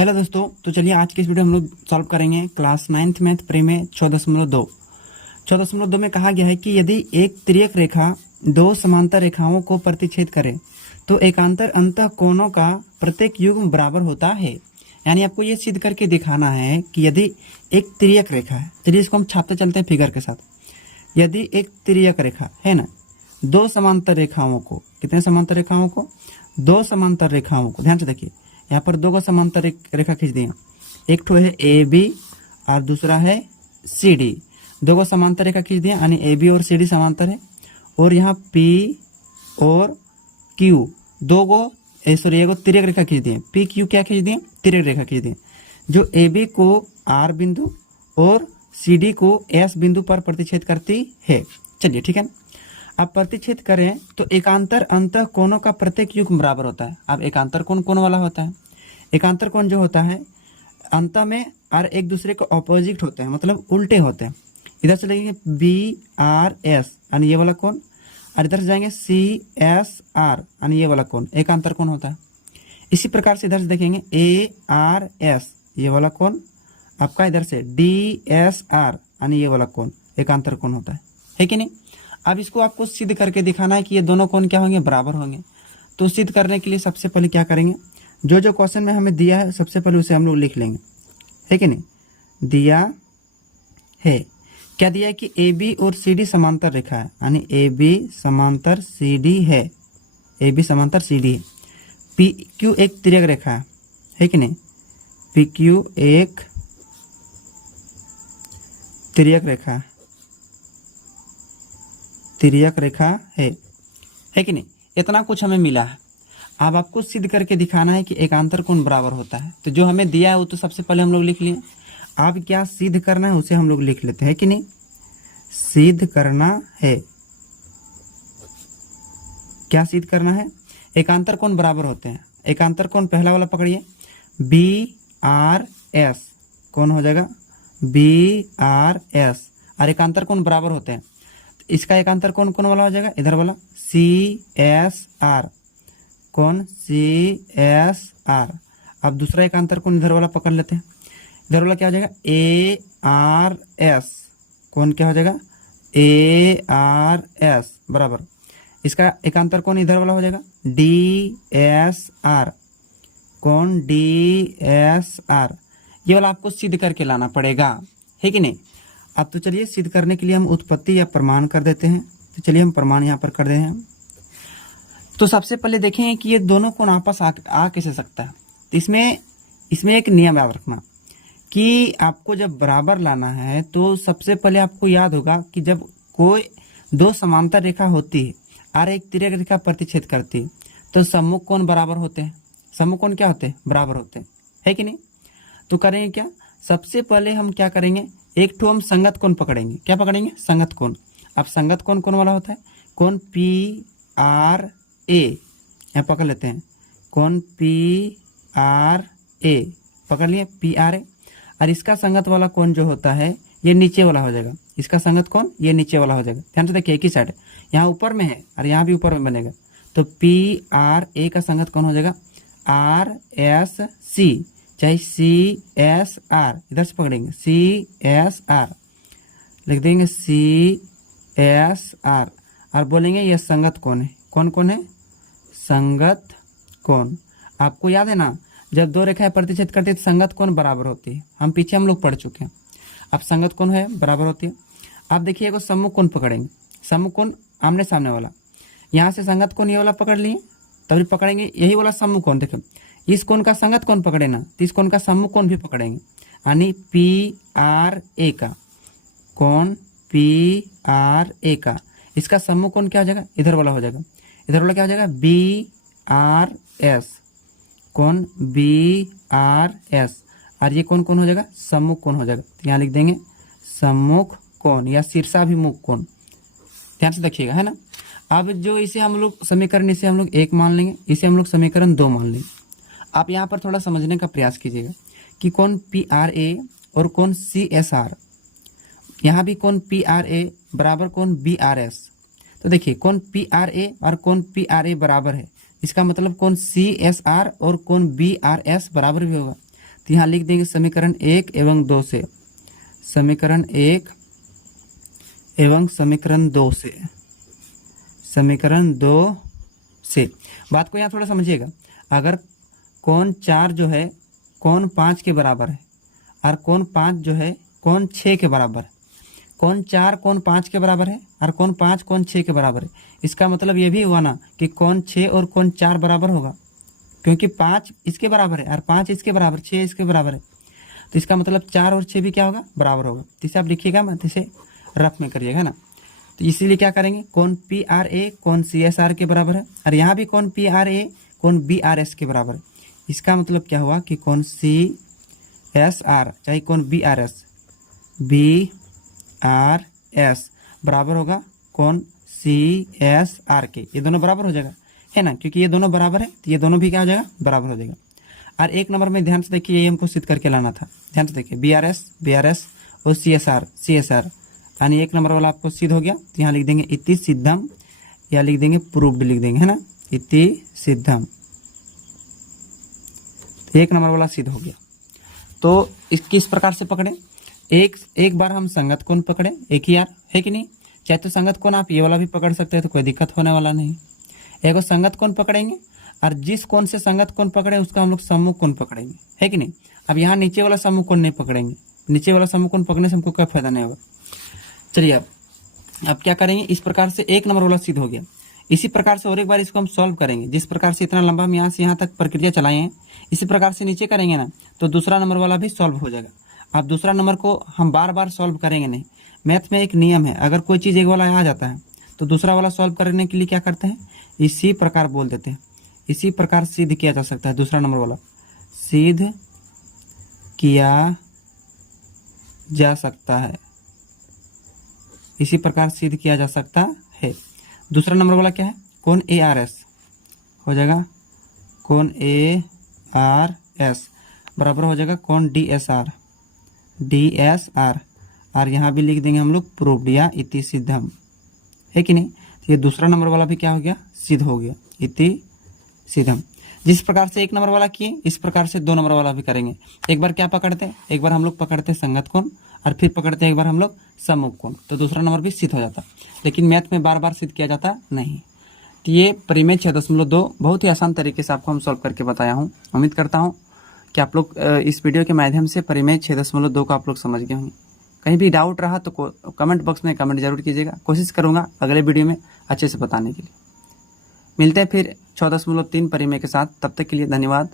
Hello दोस्तों, तो चलिए आज के इस वीडियो हम लोग सॉल्व करेंगे क्लास 9th मैथ प्री में 6.2। 6.2 में कहा गया है कि यदि एक तिर्यक रेखा दो समांतर रेखाओं को प्रतिच्छेद करे तो एकांतर अंतः कोणों का प्रत्येक युग्म बराबर होता है। यानी आपको ये सिद्ध करके दिखाना है कि यदि एक तिर्यक रेखा है, चलिए इसको हम छापते चलते हैं फिगर के साथ। यदि एक तिर्यक रेखा है ना, दो समांतर रेखाओं को, कितने समांतर रेखाओं को? दो समांतर रेखाओं को, ध्यान से देखिए, यहाँ पर दो को समांतर रेखा खींच दिया। एक ठो है ए बी और दूसरा है सी डी। दो को समांतर रेखा खींच दिया, यानी ए बी और सी डी समांतर है। और यहाँ पी और क्यू दो को सॉरी एगो तिर्यक रेखा खींच दिए। पी क्यू क्या खींच दिए? तिर्यक रेखा खींच दिए, जो ए बी को आर बिंदु और सी डी को एस बिंदु पर प्रतिच्छेद करती है। चलिए ठीक है, अब प्रतिच्छेद करें तो एकांतर अंतः कोणों का प्रत्येक युग्म बराबर होता है। अब एकांतर कोण कौन वाला होता है? एकांतर कोण जो होता है अंतः में और एक दूसरे को ऑपोजिट होते हैं, मतलब उल्टे होते हैं। इधर से लगेंगे बी आर एस यानी ये वाला कोण, और इधर से जाएंगे सी एस आर यानी ये वाला कोण, एकांतर कोण होता है। इसी प्रकार से इधर से देखेंगे ए आर एस ये वाला कोण आपका, इधर से डी एस आर यानी ये वाला कोण, एकांतर कोण होता है कि नहीं? अब इसको आपको सिद्ध करके दिखाना है कि ये दोनों कोण क्या होंगे? बराबर होंगे। तो सिद्ध करने के लिए सबसे पहले क्या करेंगे, जो जो क्वेश्चन में हमें दिया है सबसे पहले उसे हम लोग लिख लेंगे, है कि नहीं? दिया है, क्या दिया है कि ए बी और सी डी समांतर रेखा है, यानी ए बी समांतर सी डी है, ए बी समांतर सी डी है। पी क्यू एक तिर्यक रेखा है कि नहीं? पी क्यू एक तिर्यक रेखा है, तिर्यक रेखा है कि नहीं? इतना कुछ हमें मिला है। अब आपको सिद्ध करके दिखाना है कि एकांतर कोण बराबर होता है। तो जो हमें दिया है वो तो सबसे पहले हम लोग लिख लिए। अब क्या सिद्ध करना है उसे हम लोग लिख लेते हैं कि नहीं? सिद्ध करना है, क्या सिद्ध करना है? एकांतर कोण बराबर होते हैं। एकांतर कोण पहला वाला पकड़िए, बी आर एस कौन हो जाएगा? बी आर एस, और एकांतर कोण बराबर होते हैं। इसका एकांतर कोण कौन वाला हो जाएगा? इधर वाला सी एस आर, कौन? C S R. अब दूसरा एकांतर कोण इधर वाला पकड़ लेते हैं। इधर वाला क्या हो जाएगा? ए आर एस, कौन क्या हो जाएगा? ए आर एस बराबर। इसका एकांतर कोण इधर वाला हो जाएगा डी एस आर, कौन? D S R. ये वाला आपको सिद्ध करके लाना पड़ेगा, है कि नहीं? अब तो चलिए सिद्ध करने के लिए हम उत्पत्ति या प्रमाण कर देते हैं। तो चलिए हम प्रमाण यहाँ पर कर रहे हैं। तो सबसे पहले देखें कि ये दोनों कोण आपस आ कैसे सकता है। तो इसमें एक नियम याद रखना कि आपको जब बराबर लाना है तो सबसे पहले आपको याद होगा कि जब कोई दो समांतर रेखा होती है और एक तिर्यक रेखा प्रतिच्छेद करती है तो सम्मुख कोण बराबर होते हैं। सम्मुख कोण क्या होते हैं? बराबर होते हैं, है कि नहीं? तो करेंगे क्या, सबसे पहले हम क्या करेंगे, एक ठो हम संगत कोण पकड़ेंगे। क्या पकड़ेंगे? संगत कोण। अब संगत कोण कौन वाला होता है? कौन? पी आर ए, यहाँ पकड़ लेते हैं, कौन? पी आर ए पकड़ लिए, पी आर ए। और इसका संगत वाला कोण जो होता है ये नीचे वाला हो जाएगा। इसका संगत कोण ये नीचे वाला हो जाएगा। ध्यान से देखिए, एक ही साइड, यहाँ ऊपर में है और यहाँ भी ऊपर में बनेगा। तो पी आर ए का संगत कौन हो जाएगा? आर एस सी, चाहे सी एस आर, इधर से पकड़ेंगे सी एस आर, लिख देंगे सी एस आर, और बोलेंगे ये संगत कोण है। कौन कौन है? संगत कोण। आपको याद है ना, जब दो रेखाएं प्रतिच्छेद करती है तो संगत कोण बराबर होती है। हम पीछे हम लोग पढ़ चुके हैं। अब संगत कोण है बराबर होती है। अब देखिए एगो सम्मुख कोण पकड़ेंगे। सम्मुख कोण आमने सामने वाला, यहाँ से संगत कोण ये वाला पकड़ लिए, तभी पकड़ेंगे यही वाला सम्मुख कोण। देखो इस कोण का संगत कोण पकड़े ना, तो इस कोण का सम्मुख कोण भी पकड़ेंगे, यानी पी आर ए का, कौन? पी आर ए का। इसका सम्मुख कोण क्या हो जाएगा? इधर वाला हो जाएगा। इधर वाला क्या हो जाएगा? बी आर एस, कौन? B R S. और ये कौन कौन हो जाएगा? सम्मुख कोण हो जाएगा। तो यहाँ लिख देंगे सम्मुख कोण या शीर्षाभिमुख कोण। ध्यान से देखिएगा, है ना। अब जो इसे हम लोग समीकरण, इसे हम लोग 1 मान लेंगे, इसे हम लोग समीकरण 2 मान लेंगे। आप यहाँ पर थोड़ा समझने का प्रयास कीजिएगा कि कौन पी आर ए और कौन सी एस आर, यहाँ भी कौन पी आर ए बराबर कौन बी आर एस। तो देखिए कौन पी आर ए और कौन पी आर ए बराबर है, इसका मतलब कौन सी एस आर और कौन बी आर एस बराबर भी होगा। तो यहाँ लिख देंगे समीकरण 1 एवं 2 से, समीकरण 1 एवं समीकरण 2 से, समीकरण 2 से। बात को यहाँ थोड़ा समझिएगा, अगर कोण 4 जो है कोण 5 के बराबर है और कोण 5 जो है कोण 6 के बराबर है, कोण 4 कोण 5 के बराबर है और कोण 5 कोण 6 के बराबर है, इसका मतलब ये भी हुआ ना कि कोण 6 और कोण 4 बराबर होगा, क्योंकि 5 इसके बराबर है और 5 इसके बराबर, 6 इसके बराबर है, तो इसका मतलब 4 और 6 भी क्या होगा, बराबर होगा। तो इसे आप लिखिएगा मत, इसे रफ में करिएगा ना। तो इसीलिए क्या करेंगे, कोण PRA कोण CSR के बराबर है और यहाँ भी कोण PRA कोण BRS के बराबर है। इसका मतलब क्या हुआ कि कोण CSR चाहे कोण BRS बराबर होगा कोण CSR के, ये दोनों बराबर हो जाएगा, है ना, क्योंकि ये दोनों बराबर है तो ये दोनों भी क्या हो जाएगा, बराबर हो जाएगा। और एक नंबर में ध्यान से देखिए, ये हमको सिद्ध करके लाना था, ध्यान से देखिए, BRS और CSR यानी एक नंबर वाला आपको सिद्ध हो गया, तो यहाँ लिख देंगे इति सिद्धम या लिख देंगे प्रूव्ड लिख देंगे, है ना, इति सिद्धम, तो एक नंबर वाला सिद्ध हो गया। तो इसकी इस प्रकार से पकड़े, एक बार हम संगत कोण पकड़े, एक ही यार है कि नहीं, चाहे तो संगत कोण आप ये वाला भी पकड़ सकते हैं तो कोई दिक्कत होने वाला नहीं। एक संगत कोण पकड़ेंगे और जिस कोण से संगत कोण पकड़े उसका हम लोग सम्मुख कोण पकड़ेंगे, है कि नहीं। अब यहाँ नीचे वाला सम्मुख कोण नहीं पकड़ेंगे, नीचे वाला सम्मुख कोण पकड़ने से हमको कोई फायदा नहीं होगा। चलिए अब क्या करेंगे, इस प्रकार से एक नंबर वाला सिद्ध हो गया। इसी प्रकार से और एक बार इसको हम सॉल्व करेंगे, जिस प्रकार से इतना लंबा हम यहाँ से यहाँ तक प्रक्रिया चलाए हैं, इसी प्रकार से नीचे करेंगे ना तो दूसरा नंबर वाला भी सॉल्व हो जाएगा। अब दूसरा नंबर को हम बार बार सॉल्व करेंगे नहीं, मैथ में एक नियम है, अगर कोई चीज़ एक वाला आ जाता है तो दूसरा वाला सॉल्व करने के लिए क्या करते हैं, इसी प्रकार बोल देते हैं, इसी प्रकार सिद्ध किया जा सकता है। दूसरा नंबर वाला सिद्ध किया जा सकता है, इसी प्रकार सिद्ध किया जा सकता है। दूसरा नंबर वाला क्या है, कोण ARS हो जाएगा, कोण ARS बराबर हो जाएगा कोण DSR और यहाँ भी लिख देंगे हम लोग प्रूव्ड या इति सिद्धम, है कि नहीं। तो ये दूसरा नंबर वाला भी क्या हो गया, सिद्ध हो गया, इति सिद्धम। जिस प्रकार से एक नंबर वाला किए इस प्रकार से दो नंबर वाला भी करेंगे। एक बार क्या पकड़ते हैं, एक बार हम लोग पकड़ते हैं संगत कोण और फिर पकड़ते हैं एक बार हम लोग सम्मुख कोण, तो दूसरा नंबर भी सिद्ध हो जाता। लेकिन मैथ में बार बार सिद्ध किया जाता नहीं। तो ये परिमेय 6.2 बहुत ही आसान तरीके से आपको हम सॉल्व करके बताया हूँ। उम्मीद करता हूँ कि आप लोग इस वीडियो के माध्यम से परिमेय 6.2 को आप लोग समझ गए होंगे। कहीं भी डाउट रहा तो कमेंट बॉक्स में कमेंट जरूर कीजिएगा, कोशिश करूँगा अगले वीडियो में अच्छे से बताने के लिए। मिलते हैं फिर 6.3 परिमेय के साथ, तब तक के लिए धन्यवाद।